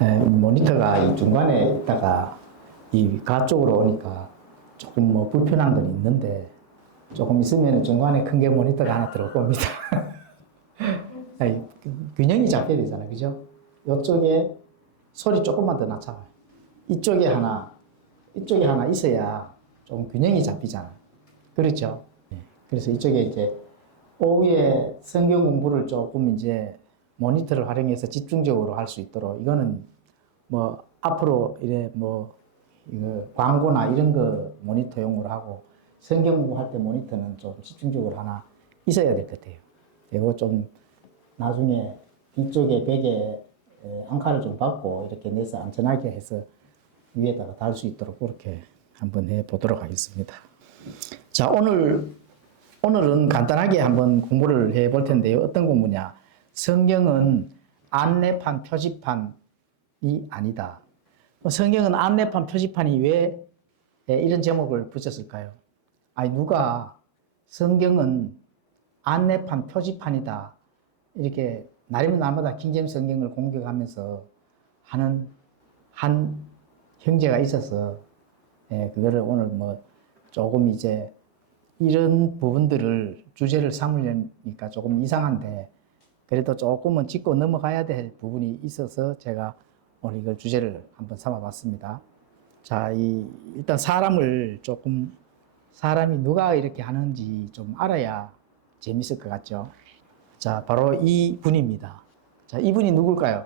모니터가 이 중간에 있다가 이 가 쪽으로 오니까 조금 뭐 불편한 건 있는데 조금 있으면 중간에 큰 게 모니터가 하나 들어올 겁니다. 아니, 균형이 잡혀야 되잖아요. 그죠? 이쪽에 소리 조금만 더 낮춰봐요. 이쪽에 하나, 이쪽에 하나 있어야 좀 균형이 잡히잖아요. 그렇죠? 그래서 이쪽에 이제 오후에 성경 공부를 조금 이제 모니터를 활용해서 집중적으로 할 수 있도록 이거는 뭐 앞으로 이래 뭐 이거 광고나 이런 거 모니터용으로 하고 성경 공부할 때 모니터는 좀 집중적으로 하나 있어야 될 것 같아요. 이거 좀 나중에 뒤쪽에 벽에 앙카를 좀 받고 이렇게 내서 안전하게 해서 위에다가 달 수 있도록 그렇게 한번 해 보도록 하겠습니다. 자, 오늘은 간단하게 한번 공부를 해 볼 텐데요. 어떤 공부냐? 성경은 안내판, 표지판이 아니다. 성경은 안내판, 표지판이 왜 이런 제목을 붙였을까요? 아니, 누가 성경은 안내판, 표지판이다. 이렇게 날이면 날마다 킹제임스 성경을 공격하면서 하는 한 형제가 있어서 그거를 오늘 뭐 조금 이제 이런 부분들을 주제를 삼으려니까 조금 이상한데 그래도 조금은 짚고 넘어가야 될 부분이 있어서 제가 오늘 이걸 주제를 한번 삼아봤습니다. 자, 일단 사람이 누가 이렇게 하는지 좀 알아야 재밌을 것 같죠. 자, 바로 이 분입니다. 자, 이분이 누굴까요?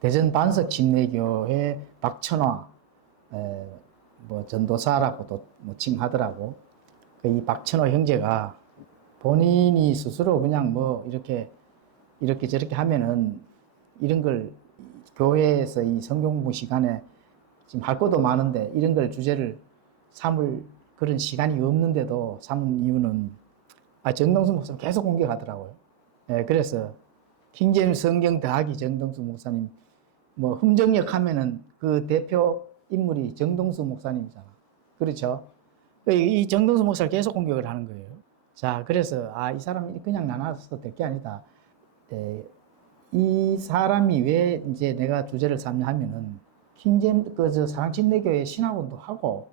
대전 반석 침례교회 박천화, 뭐 전도사라고도 뭐 칭하더라고. 이 박천화 형제가 본인이 스스로 그냥 뭐 이렇게 저렇게 하면은 이런 걸 교회에서 이 성경공부 시간에 지금 할 것도 많은데 이런 걸 주제를 삼을 그런 시간이 없는데도 삼은 이유는 정동수 목사님 계속 공격하더라고요. 그래서 킹제임스 성경 더하기 정동수 목사님 뭐 흠정역 하면은 그 대표 인물이 정동수 목사님이잖아. 그렇죠? 이 정동수 목사를 계속 공격을 하는 거예요. 자, 그래서 이 사람이 그냥 나눠서 될 게 아니다. 이 사람이 왜 이제 내가 주제를 삼냐 하면은 사랑침례교회 신학원도 하고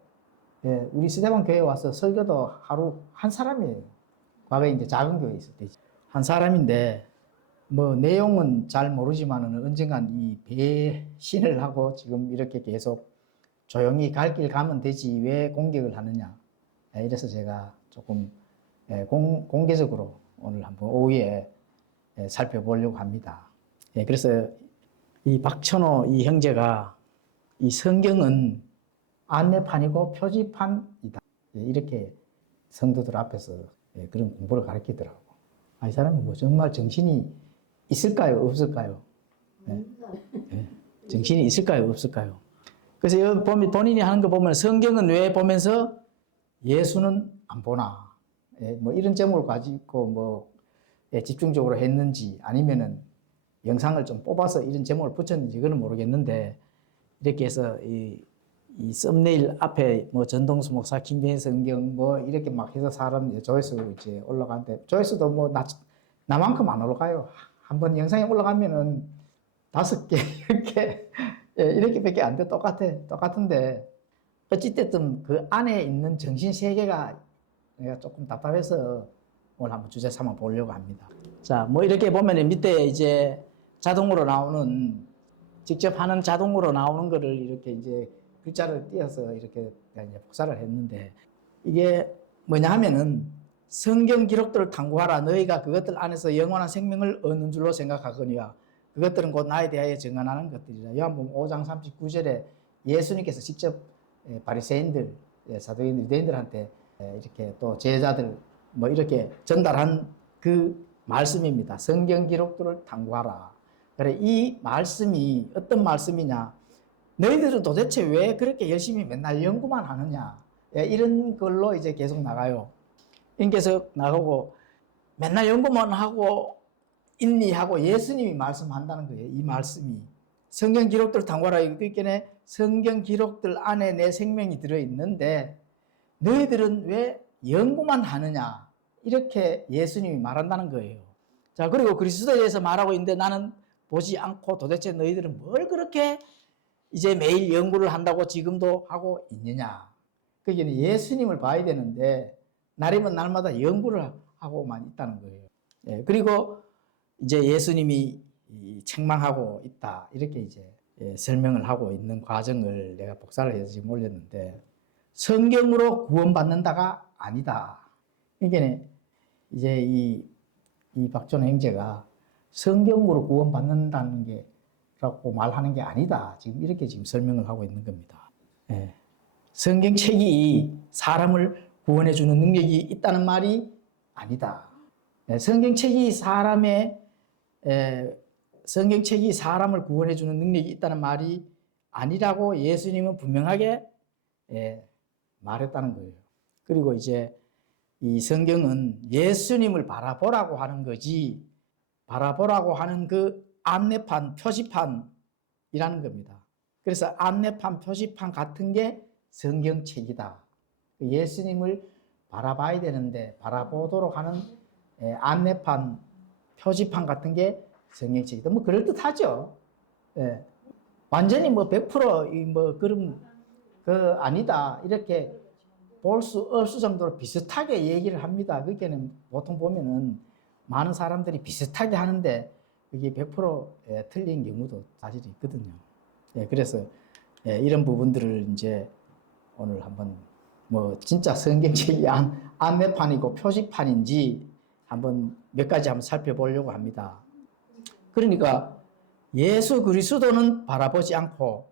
우리 스데반 교회에 와서 설교도 하루 한 사람이에요. 과거에 이제 작은 교회에 있을 때 한 사람인데 뭐 내용은 잘 모르지만은 언젠간 이 배신을 하고 지금 이렇게 계속 조용히 갈 길 가면 되지 왜 공격을 하느냐. 이래서 제가 조금 공개적으로 오늘 한번 오후에 살펴보려고 합니다. 그래서 이 박천호 이 형제가 이 성경은 안내판이고 표지판이다. 이렇게 성도들 앞에서 그런 공부를 가르치더라고. 이 사람이 뭐 정말 정신이 있을까요? 없을까요? 정신이 있을까요? 없을까요? 그래서 여기 보면 본인이 하는 거 보면 성경은 왜 보면서 예수는 안 보나? 뭐 이런 제목을 가지고 뭐 집중적으로 했는지 아니면은 영상을 좀 뽑아서 이런 제목을 붙였는지 그건 모르겠는데 이렇게 해서 이 썸네일 앞에 뭐 전동수 목사 김대현 성경 뭐 이렇게 막 해서 사람 조회수 이제 올라가는데 조회수도 뭐 나만큼 안 올라가요. 한번 영상이 올라가면은 5개 이렇게밖에 안 돼. 똑같은데 어찌됐든 그 안에 있는 정신 세계가 내가 조금 답답해서 오늘 한번 주제 삼아 보려고 합니다. 자, 뭐 이렇게 보면 밑에 이제 자동으로 나오는 직접 하는 자동으로 나오는 거를 이렇게 이제 글자를 띄어서 이렇게 이제 복사를 했는데 이게 뭐냐 하면은 성경 기록들을 탐구하라. 너희가 그것들 안에서 영원한 생명을 얻는 줄로 생각하거니와 그것들은 곧 나에 대하여 증언하는 것들이라. 요한복음 5장 39절에 예수님께서 직접 바리새인들, 사두개인들, 유대인들한테 이렇게 또 제자들 뭐 이렇게 전달한 그 말씀입니다. 성경 기록들을 탐구하라. 그래, 이 말씀이 어떤 말씀이냐? 너희들은 도대체 왜 그렇게 열심히 맨날 연구만 하느냐? 이런 걸로 이제 계속 나가요. 계속 나가고 맨날 연구만 하고 인리하고 예수님이 말씀한다는 거예요. 이 말씀이. 성경 기록들을 탐구하라. 이렇게 성경 기록들 안에 내 생명이 들어있는데 너희들은 왜 연구만 하느냐? 이렇게 예수님이 말한다는 거예요. 자, 그리고 그리스도에 대해서 말하고 있는데 나는 바라보지 않고 도대체 너희들은 뭘 그렇게 이제 매일 연구를 한다고 지금도 하고 있느냐. 그게 예수님을 봐야 되는데 날이면 날마다 연구를 하고만 있다는 거예요. 예, 그리고 이제 예수님이 책망하고 있다. 이렇게 이제 설명을 하고 있는 과정을 내가 복사를 해서 지금 올렸는데 성경으로 구원받는다가 아니다. 이게 이제 이 박준호 형제가 성경으로 구원받는다는 게 라고 말하는 게 아니다. 지금 이렇게 지금 설명을 하고 있는 겁니다. 예. 성경책이 사람을 구원해주는 능력이 있다는 말이 아니다. 예. 성경책이 사람을 구원해주는 능력이 있다는 말이 아니라고 예수님은 분명하게 말했다는 거예요. 그리고 이제 이 성경은 예수님을 바라보라고 하는 거지, 바라보라고 하는 그 안내판, 표지판이라는 겁니다. 그래서 안내판, 표지판 같은 게 성경책이다. 예수님을 바라봐야 되는데 바라보도록 하는 안내판, 표지판 같은 게 성경책이다. 뭐 그럴듯하죠. 예. 완전히 뭐 100% 그럼 아니다. 이렇게 볼 수 없을 정도로 비슷하게 얘기를 합니다. 그게는 보통 보면은 많은 사람들이 비슷하게 하는데 이게 100% 틀린 경우도 사실 있거든요. 예, 그래서 이런 부분들을 이제 오늘 한번 뭐 진짜 성경책이 안내판이고 표지판인지 한번 몇 가지 한번 살펴보려고 합니다. 그러니까 예수 그리스도는 바라보지 않고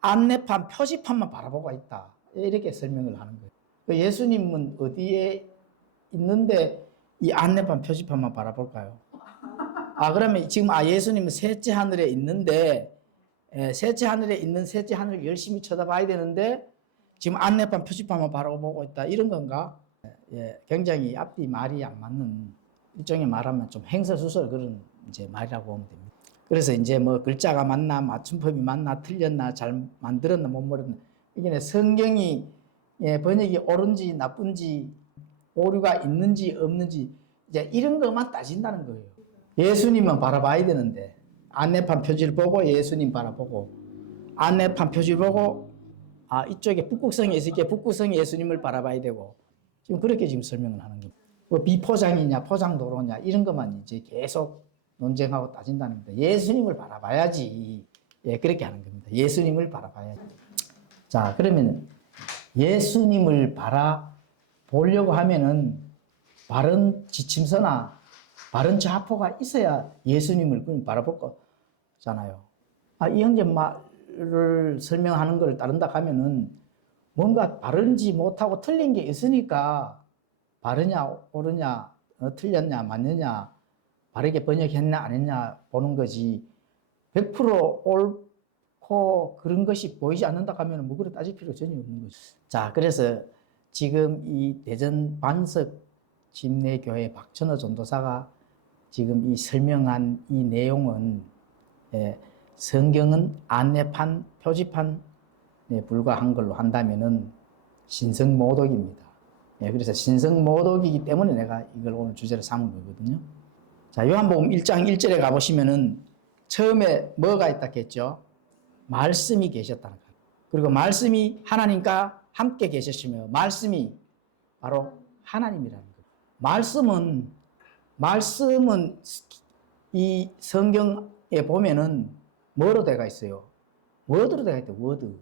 안내판, 표지판만 바라보고 있다. 이렇게 설명을 하는 거예요. 예수님은 어디에 있는데 이 안내판, 표지판만 바라볼까요? 그러면 지금 예수님은 셋째 하늘에 있는데 셋째 하늘에 있는 셋째 하늘을 열심히 쳐다봐야 되는데 지금 안내판, 표지판만 바라보고 있다. 이런 건가? 굉장히 앞뒤 말이 안 맞는 일종의 말하면 좀 행설수설 그런 이제 말이라고 보면 됩니다. 그래서 이제 뭐 글자가 맞나, 맞춤법이 맞나, 틀렸나, 잘 만들었나, 못 만들었나. 이게 성경이 번역이 옳은지 나쁜지, 오류가 있는지 없는지 이제 이런 것만 따진다는 거예요. 예수님만 바라봐야 되는데 안내판 표지를 보고 예수님 바라보고 안내판 표지를 보고 이쪽에 북극성이 있으니까 북극성이 예수님을 바라봐야 되고 지금 그렇게 지금 설명을 하는 겁니다. 뭐 비포장이냐 포장도로냐 이런 것만 이제 계속 논쟁하고 따진다는 겁니다. 예수님을 바라봐야지. 그렇게 하는 겁니다. 예수님을 바라봐야지. 자, 그러면 예수님을 바라보려고 하면은 바른 지침서나 바른 좌포가 있어야 예수님을 바라볼 거잖아요. 이 형제 말을 설명하는 걸 따른다 하면은 뭔가 바른지 못하고 틀린 게 있으니까 바르냐 옳으냐 틀렸냐 맞느냐 바르게 번역했냐 안 했냐 보는 거지 100% 옳고 그런 것이 보이지 않는다 하면 뭐 그래 따질 필요 전혀 없는 거죠. 자, 그래서 지금 이 대전 반석 침례교회 박천호 전도사가 지금 이 설명한 이 내용은 성경은 안내판, 표지판에 불과한 걸로 한다면은 신성모독입니다. 그래서 신성모독이기 때문에 내가 이걸 오늘 주제로 삼은 거거든요. 자, 요한복음 1장 1절에 가보시면은 처음에 뭐가 있다 했죠? 말씀이 계셨다는 거예요. 그리고 말씀이 하나님과 함께 계셨으며 말씀이 바로 하나님이라는 거예요. 말씀은 이 성경에 보면은 뭐로 되어 있어요? 워드로 되어 있대요. 워드.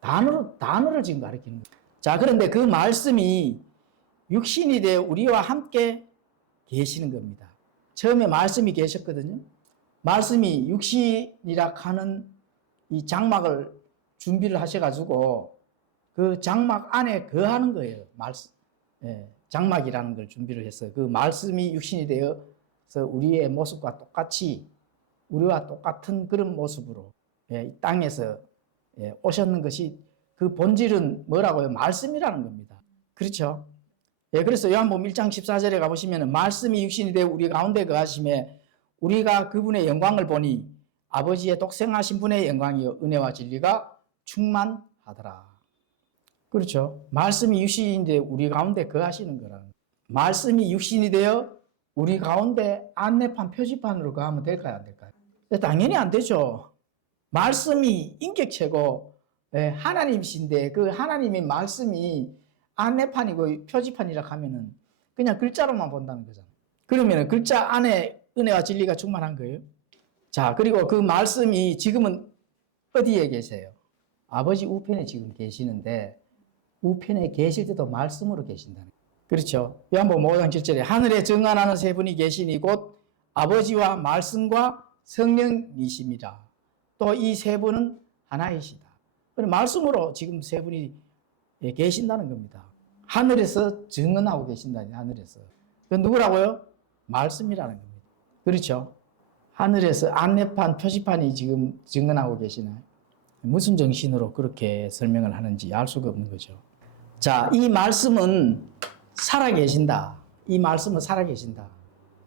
단어를 지금 가리키는 거예요. 자, 그런데 그 말씀이 육신이 되어 우리와 함께 계시는 겁니다. 처음에 말씀이 계셨거든요. 말씀이 육신이라 하는 이 장막을 준비를 하셔가지고 그 장막 안에 거하는 거예요. 말씀. 장막이라는 걸 준비를 했어요. 그 말씀이 육신이 되어서 우리의 모습과 똑같이 우리와 똑같은 그런 모습으로 이 땅에서 오셨는 것이 그 본질은 뭐라고요? 말씀이라는 겁니다. 그렇죠? 그래서 요한복음 1장 14절에 가보시면 말씀이 육신이 되어 우리 가운데 거하심에 우리가 그분의 영광을 보니 아버지의 독생하신 분의 영광이요 은혜와 진리가 충만하더라. 그렇죠? 말씀이 육신이 되어 우리 가운데 거하시는 거라는 거예요. 말씀이 육신이 되어 우리 가운데 안내판 표지판으로 거하면 될까요? 안 될까요? 당연히 안 되죠. 말씀이 인격체고 하나님이신데 그 하나님의 말씀이 안내판이고 표지판이라 하면은 그냥 글자로만 본다는 거잖아요. 그러면 글자 안에 은혜와 진리가 충만한 거예요. 자, 그리고 그 말씀이 지금은 어디에 계세요? 아버지 우편에 지금 계시는데 우편에 계실 때도 말씀으로 계신다는 거예요. 그렇죠. 요한복음 5장 7절에 하늘에 정한하는 세 분이 계시니 곧 아버지와 말씀과 성령이십니다. 또 이 세 분은 하나이시다. 그럼 말씀으로 지금 세 분이 계신다는 겁니다. 하늘에서 증언하고 계신다니, 하늘에서. 그 누구라고요? 말씀이라는 겁니다. 그렇죠? 하늘에서 안내판, 표지판이 지금 증언하고 계시나요? 무슨 정신으로 그렇게 설명을 하는지 알 수가 없는 거죠. 자, 이 말씀은 살아계신다. 이 말씀은 살아계신다.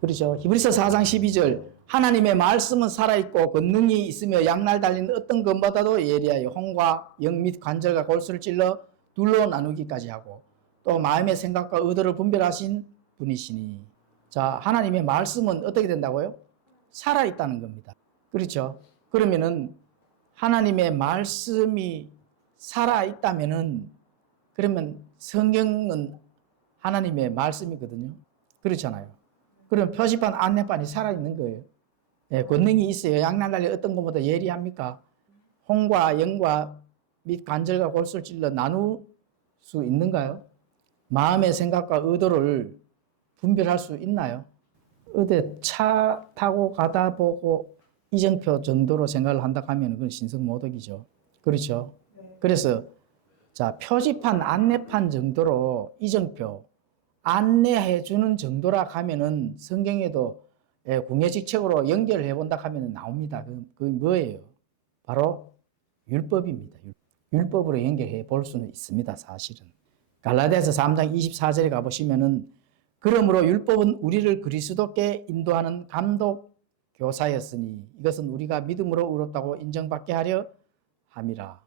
그렇죠? 히브리서 4장 12절 하나님의 말씀은 살아있고 권능이 있으며 양날 달린 어떤 것보다도 예리하여 혼과 영 및 관절과 골수를 찔러 둘로 나누기까지 하고 또 마음의 생각과 의도를 분별하신 분이시니. 자, 하나님의 말씀은 어떻게 된다고요? 살아있다는 겁니다. 그렇죠? 그러면은 하나님의 말씀이 살아있다면은 그러면 성경은 하나님의 말씀이거든요. 그렇잖아요. 그럼 표지판, 안내판이 살아있는 거예요. 권능이 있어요. 양날 달리 어떤 것보다 예리합니까? 혼과 영과 및 관절과 골수를 찔러 나눌 수 있는가요? 마음의 생각과 의도를 분별할 수 있나요? 어디 차 타고 가다 보고 이정표 정도로 생각을 한다 하면 그건 신성모독이죠. 그렇죠? 그래서 자, 표지판, 안내판 정도로 이정표 안내해 주는 정도라 하면은 성경에도 궁예직책으로 연결해 본다 하면 나옵니다. 그게 뭐예요? 바로 율법입니다. 율법으로 연결해 볼 수는 있습니다. 사실은. 갈라디아서 3장 24절에 가보시면은 그러므로 율법은 우리를 그리스도께 인도하는 감독 교사였으니 이것은 우리가 믿음으로 의롭다고 인정받게 하려 함이라.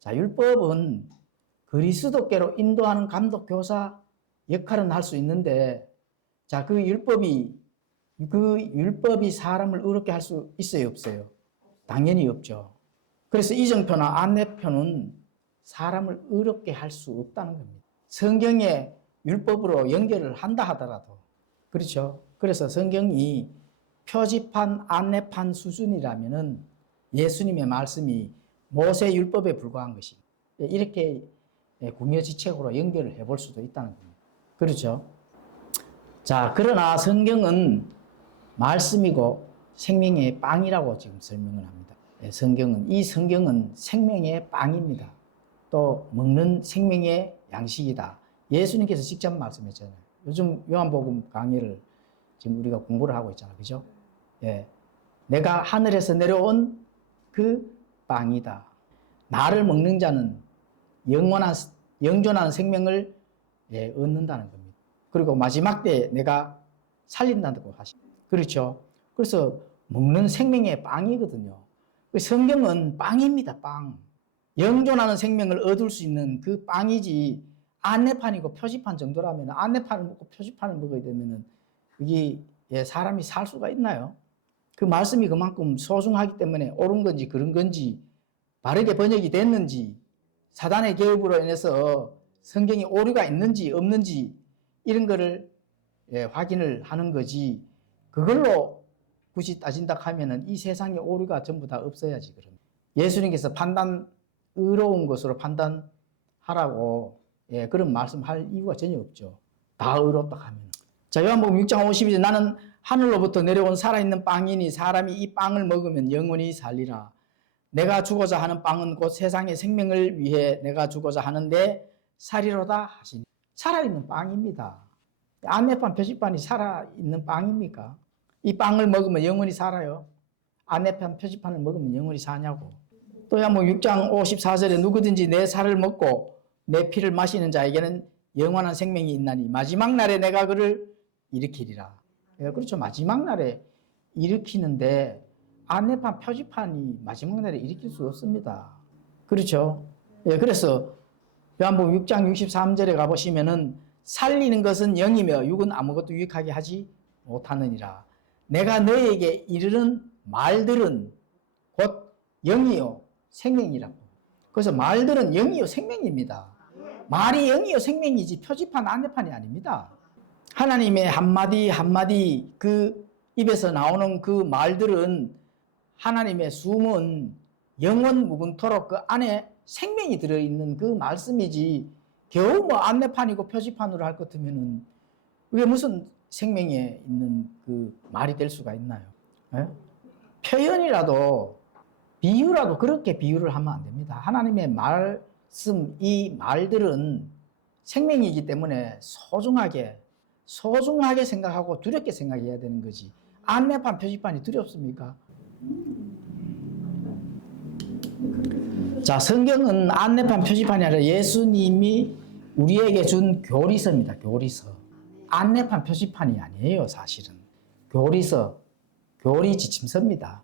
자, 율법은 그리스도께로 인도하는 감독 교사 역할은 할 수 있는데, 자, 그 율법이 사람을 의롭게 할 수 있어요, 없어요? 당연히 없죠. 그래서 이정표나 안내표는 사람을 의롭게 할 수 없다는 겁니다. 성경에 율법으로 연결을 한다 하더라도. 그렇죠? 그래서 성경이 표지판, 안내판 수준이라면은 예수님의 말씀이 모세 율법에 불과한 것이 이렇게 궁여지책으로 연결을 해볼 수도 있다는 겁니다. 그렇죠? 자, 그러나 성경은 말씀이고 생명의 빵이라고 지금 설명을 합니다. 이 성경은 생명의 빵입니다. 또 먹는 생명의 양식이다. 예수님께서 직접 말씀했잖아요. 요즘 요한복음 강의를 지금 우리가 공부를 하고 있잖아요. 그죠? 예. 내가 하늘에서 내려온 그 빵이다. 나를 먹는 자는 영존한 생명을 얻는다는 겁니다. 그리고 마지막 때 내가 살린다고 하십니다. 그렇죠? 그래서 먹는 생명의 빵이거든요. 성경은 빵입니다. 빵. 영존하는 생명을 얻을 수 있는 그 빵이지 안내판이고 표지판 정도라면 안내판을 먹고 표지판을 먹어야 되면은 이게 사람이 살 수가 있나요? 그 말씀이 그만큼 소중하기 때문에 옳은 건지 그런 건지 바르게 번역이 됐는지 사단의 개입으로 인해서 성경이 오류가 있는지 없는지 이런 거를 확인을 하는 거지 그걸로 굳이 따진다 하면은 이 세상의 오류가 전부 다 없어야지. 그러면 예수님께서 의로운 것으로 판단하라고 그런 말씀할 이유가 전혀 없죠. 다 의롭다 하면. 자, 요한복음 6장 52절 나는 하늘로부터 내려온 살아있는 빵이니 사람이 이 빵을 먹으면 영원히 살리라. 내가 주고자 하는 빵은 곧 세상의 생명을 위해 내가 주고자 하는데 살이로다 하시니. 살아있는 빵입니다. 안내판, 표지판이 살아있는 빵입니까? 이 빵을 먹으면 영원히 살아요. 안내판, 표지판을 먹으면 영원히 사냐고. 또 요한복음 6장 54절에 누구든지 내 살을 먹고 내 피를 마시는 자에게는 영원한 생명이 있나니 마지막 날에 내가 그를 일으키리라. 그렇죠. 마지막 날에 일으키는데 안내판, 표지판이 마지막 날에 일으킬 수 없습니다. 그렇죠. 그래서 요한복음 6장 63절에 가보시면은 살리는 것은 영이며 육은 아무것도 유익하게 하지 못하느니라. 내가 너에게 이르는 말들은 곧 영이요 생명이라고. 그래서 말들은 영이요 생명입니다. 말이 영이요 생명이지 표지판 안내판이 아닙니다. 하나님의 한마디 한마디 그 입에서 나오는 그 말들은 하나님의 숨은 영원 무궁토록 그 안에 생명이 들어있는 그 말씀이지 겨우 뭐 안내판이고 표지판으로 할 것 같으면은 그게 무슨 생명에 있는 그 말이 될 수가 있나요? 네? 표현이라도 비유라도 그렇게 비유를 하면 안 됩니다. 하나님의 말씀, 이 말들은 생명이기 때문에 소중하게 생각하고 두렵게 생각해야 되는 거지. 안내판, 표지판이 두렵습니까? 자, 성경은 안내판, 표지판이 아니라 예수님이 우리에게 준 교리서입니다. 교리서. 안내판, 표지판이 아니에요, 사실은. 교리서, 교리 지침서입니다.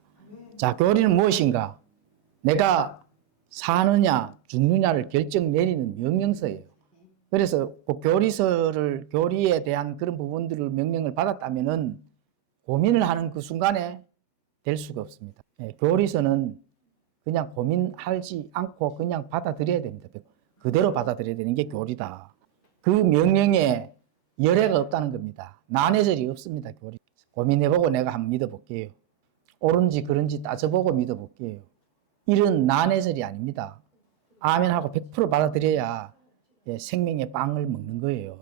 자, 교리는 무엇인가? 내가 사느냐, 죽느냐를 결정 내리는 명령서예요. 그래서 그 교리에 대한 그런 부분들을 명령을 받았다면은 고민을 하는 그 순간에 될 수가 없습니다. 교리서는 그냥 고민하지 않고 그냥 받아들여야 됩니다. 그대로 받아들여야 되는 게 교리다. 그 명령에 열애가 없다는 겁니다. 난해절이 없습니다. 교리. 고민해보고 내가 한번 믿어볼게요. 옳은지 그른지 따져보고 믿어볼게요. 이런 난해절이 아닙니다. 아멘하고 100% 받아들여야 생명의 빵을 먹는 거예요.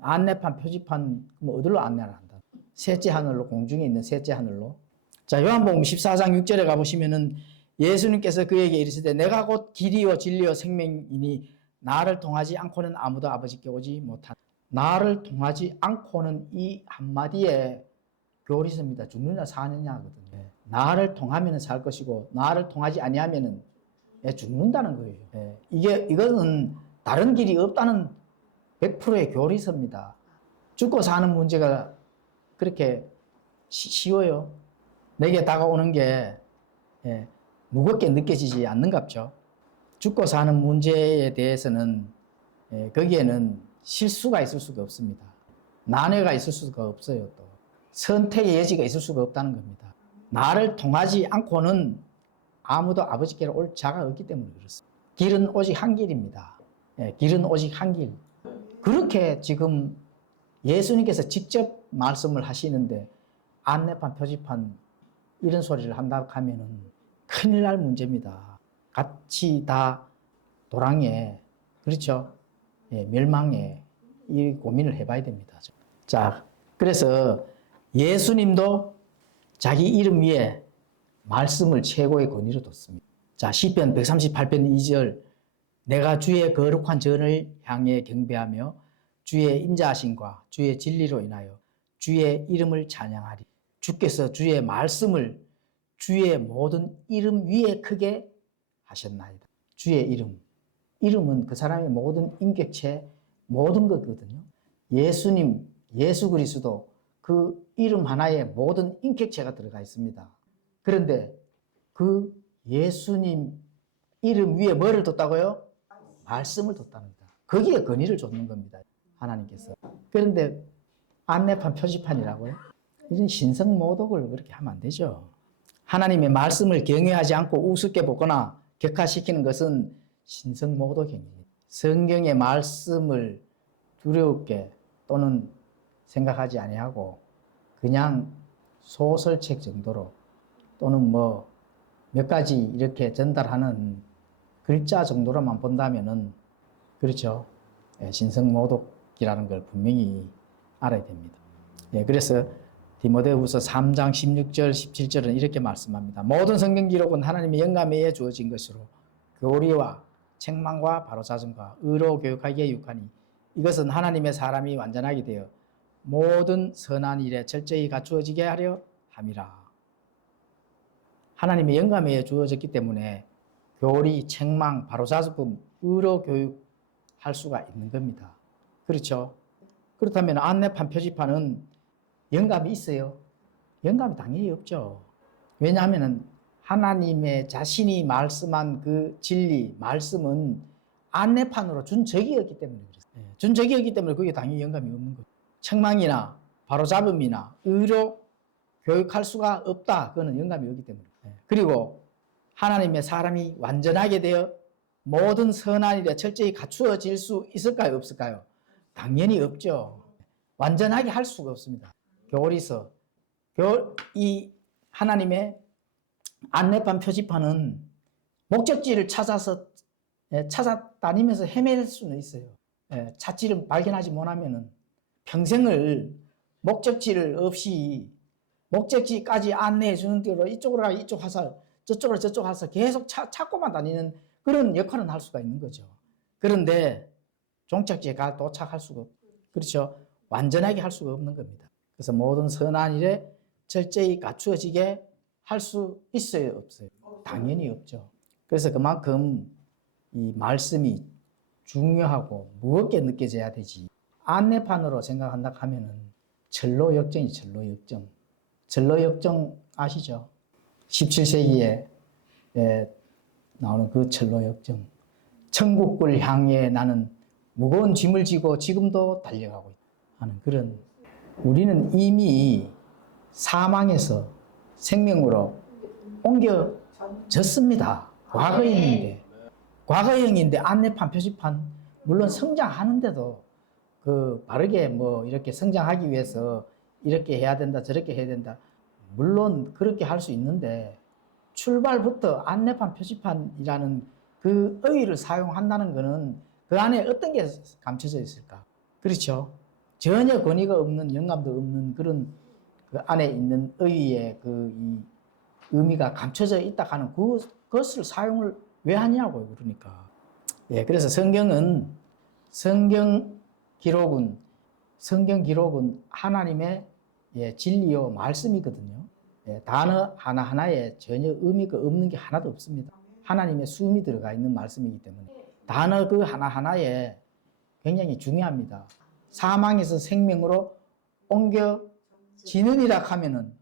안내판, 표지판 뭐 어디로 안내를 한다. 셋째 하늘로, 공중에 있는 셋째 하늘로. 자, 요한복음 14장 6절에 가보시면은 예수님께서 그에게 이르시되 내가 곧 길이요 진리요 생명이니 나를 통하지 않고는 아무도 아버지께 오지 못한다. 나를 통하지 않고는 이 한마디에 교리서입니다. 죽느냐 사느냐 하거든요. 나를 통하면 살 것이고 나를 통하지 아니하면 죽는다는 거예요. 이거는 다른 길이 없다는 100%의 교리서입니다. 죽고 사는 문제가 그렇게 쉬워요. 내게 다가오는 게 무겁게 느껴지지 않는갑죠. 죽고 사는 문제에 대해서는 거기에는 실수가 있을 수가 없습니다. 난해가 있을 수가 없어요. 또 선택의 여지가 있을 수가 없다는 겁니다. 나를 통하지 않고는 아무도 아버지께로 올 자가 없기 때문에 그렇습니다. 길은 오직 한 길입니다. 길은 오직 한 길. 그렇게 지금 예수님께서 직접 말씀을 하시는데 안내판, 표지판 이런 소리를 한다고 하면은 큰일 날 문제입니다. 같이 다 도랑에, 그렇죠? 멸망에 이 고민을 해봐야 됩니다. 자, 그래서 예수님도 자기 이름 위에 말씀을 최고의 권위로 뒀습니다. 자, 시편 138편 2절 내가 주의 거룩한 전을 향해 경배하며 주의 인자하심과 주의 진리로 인하여 주의 이름을 찬양하리. 주께서 주의 말씀을 주의 모든 이름 위에 크게 하셨나이다. 주의 이름. 이름은 그 사람의 모든 인격체, 모든 거거든요. 예수님, 예수 그리스도 그 이름 하나에 모든 인격체가 들어가 있습니다. 그런데 그 예수님 이름 위에 뭐를 뒀다고요? 말씀을 뒀다는 겁니다. 거기에 권위를 줬는 겁니다. 하나님께서. 그런데 안내판, 표지판이라고요? 이런 신성모독을 그렇게 하면 안 되죠. 하나님의 말씀을 경외하지 않고 우습게 보거나 격하시키는 것은 신성모독 행위입니다. 성경의 말씀을 두렵게 또는 생각하지 아니하고 그냥 소설책 정도로 또는 뭐 몇 가지 이렇게 전달하는 글자 정도로만 본다면은 그렇죠. 신성모독이라는 걸 분명히 알아야 됩니다. 그래서 디모데후서 3장 16절 17절은 이렇게 말씀합니다. 모든 성경 기록은 하나님의 영감에 의해 주어진 것으로 교리와 책망과 바로잡음과 의로 교육하기에 유하니 이것은 하나님의 사람이 완전하게 되어 모든 선한 일에 철저히 갖추어지게 하려 함이라. 하나님의 영감에 의해 주어졌기 때문에 교리, 책망, 바로잡음, 의로 교육할 수가 있는 겁니다. 그렇죠? 그렇다면 안내판, 표지판은 영감이 있어요? 영감이 당연히 없죠. 왜냐하면 하나님의 자신이 말씀한 그 진리, 말씀은 안내판으로 준 적이었기 때문에 그랬어요. 준 적이었기 때문에 그게 당연히 영감이 없는 거죠. 책망이나 바로잡음이나 의로 교육할 수가 없다. 그거는 영감이 없기 때문에. 그리고 하나님의 사람이 완전하게 되어 모든 선한 일에 철저히 갖추어질 수 있을까요? 없을까요? 당연히 없죠. 완전하게 할 수가 없습니다. 교리서, 이 하나님의 안내판 표지판은 목적지를 찾아다니면서 헤맬 수는 있어요. 찾지를 발견하지 못하면은 평생을 목적지를 없이 목적지까지 안내해 주는 대로 이쪽으로 가 이쪽 화살, 저쪽으로 저쪽 화살 계속 찾고만 다니는 그런 역할은 할 수가 있는 거죠. 그런데 종착지에 도착할 수가 그렇죠. 완전하게 할 수가 없는 겁니다. 그래서 모든 선한 일에 철저히 갖추어지게 할 수 있어요, 없어요? 당연히 없죠. 그래서 그만큼 이 말씀이 중요하고 무겁게 느껴져야 되지. 안내판으로 생각한다 하면은 전로역정이 전로역정. 전로역정 아시죠? 17세기에 나오는 그 전로역정. 천국을 향해 나는 무거운 짐을 지고 지금도 달려가고 있다 하는 그런, 우리는 이미 사망에서 생명으로 옮겨졌습니다. 과거형인데 안내판, 표지판, 물론 성장하는데도 그 바르게 뭐 이렇게 성장하기 위해서 이렇게 해야 된다, 저렇게 해야 된다. 물론 그렇게 할 수 있는데 출발부터 안내판, 표지판이라는 그 어휘를 사용한다는 것은 그 안에 어떤 게 감춰져 있을까? 그렇죠. 전혀 권위가 없는, 영감도 없는 그런 그 안에 있는 어휘의 이 의미가 감춰져 있다 하는 그것을 사용을 왜 하냐고요. 그러니까. 그래서 성경 기록은 하나님의 진리요 말씀이거든요. 단어 하나하나에 전혀 의미가 없는 게 하나도 없습니다. 하나님의 숨이 들어가 있는 말씀이기 때문에 단어 그 하나하나에 굉장히 중요합니다. 사망에서 생명으로 옮겨지느니라 하면은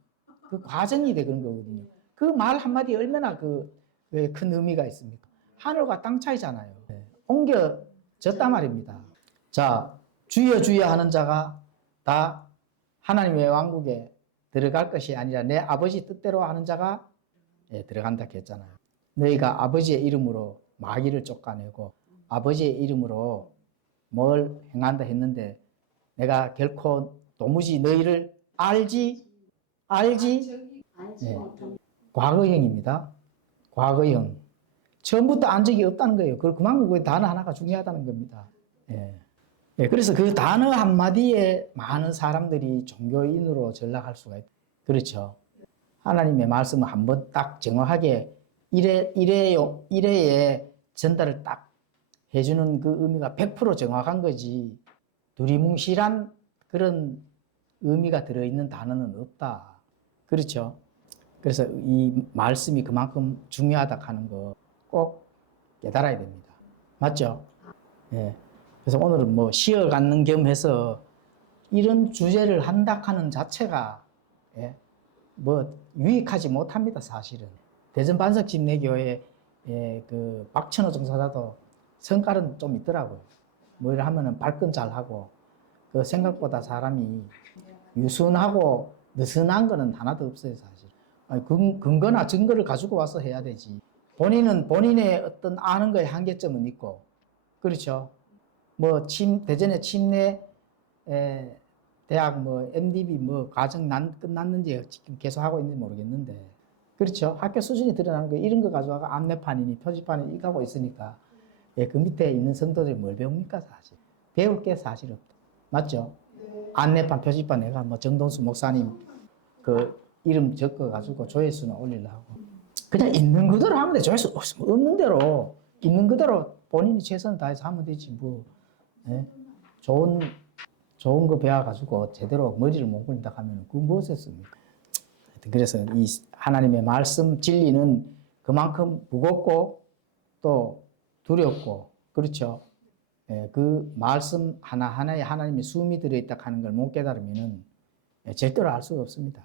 그 과정이 되는 거거든요. 그 말 한마디에 얼마나 큰 의미가 있습니까? 하늘과 땅 차이잖아요. 옮겨졌단 말입니다. 자, 주여 주여 하는 자가 다 하나님의 왕국에 들어갈 것이 아니라 내 아버지 뜻대로 하는 자가 들어간다 했잖아요. 너희가 아버지의 이름으로 마귀를 쫓아내고 아버지의 이름으로 뭘 행한다 했는데 내가 결코 도무지 너희를 알지 과거형입니다. 과거형. 처음부터 안 적이 없다는 거예요. 그만큼 그 단어 하나가 중요하다는 겁니다. 그래서 그 단어 한마디에 많은 사람들이 종교인으로 전락할 수가 있다. 그렇죠. 하나님의 말씀을 한번 딱 정확하게 이래에 전달을 딱 해주는 그 의미가 100% 정확한 거지. 두리뭉실한 그런 의미가 들어있는 단어는 없다. 그렇죠. 그래서 이 말씀이 그만큼 중요하다 하는 거 꼭 깨달아야 됩니다. 맞죠? 그래서 오늘은 뭐 쉬어가는 겸해서 이런 주제를 한다 하는 자체가 뭐 유익하지 못합니다. 사실은 대전 반석집내교회 그 박천호 종사자도 성깔은 좀 있더라고요. 뭐 이래 하면은 발끈 잘 하고 그 생각보다 사람이 유순하고 느슨한 거는 하나도 없어요. 사실 근거나 증거를 가지고 와서 해야 되지. 본인은 본인의 어떤 아는 거에 한계점은 있고, 그렇죠. 뭐 대전의 침례 대학 뭐 MDB 뭐 과정 끝났는지 지금 계속 하고 있는지 모르겠는데, 그렇죠. 학교 수준이 드러나는 거 이런 거 가지고 안내판이니 표지판이니 이거 하고 있으니까 그 밑에 있는 성도들이 뭘 배웁니까? 사실 배울 게 사실 없다. 맞죠? 안내판 표지판 내가 뭐 정동수 목사님 그 이름 적어 가지고 조회수는 올리려고 그냥 있는 그대로 하면 돼. 조회수 없는 대로 있는 그대로 본인이 최선을 다해서 하면 되지 뭐. 좋은 거 배워가지고 제대로 머리를 못 굴린다 하면 그건 무엇을 씁니까? 그래서 이 하나님의 말씀 진리는 그만큼 무겁고 또 두렵고, 그렇죠. 그 말씀 하나하나에 하나님의 숨이 들어있다 하는 걸 못 깨달으면 절대로 알 수가 없습니다.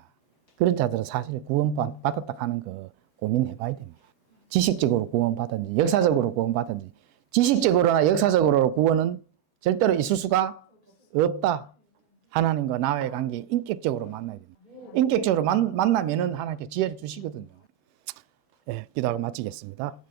그런 자들은 사실 구원받았다 하는 거 고민해 봐야 됩니다. 지식적으로 구원받았는지 역사적으로 구원받았는지. 지식적으로나 역사적으로 구원은 절대로 있을 수가 없다. 하나님과 나와의 관계 인격적으로 만나야 됩니다. 인격적으로 만나면은 하나님께 지혜를 주시거든요. 예, 기도하고 마치겠습니다.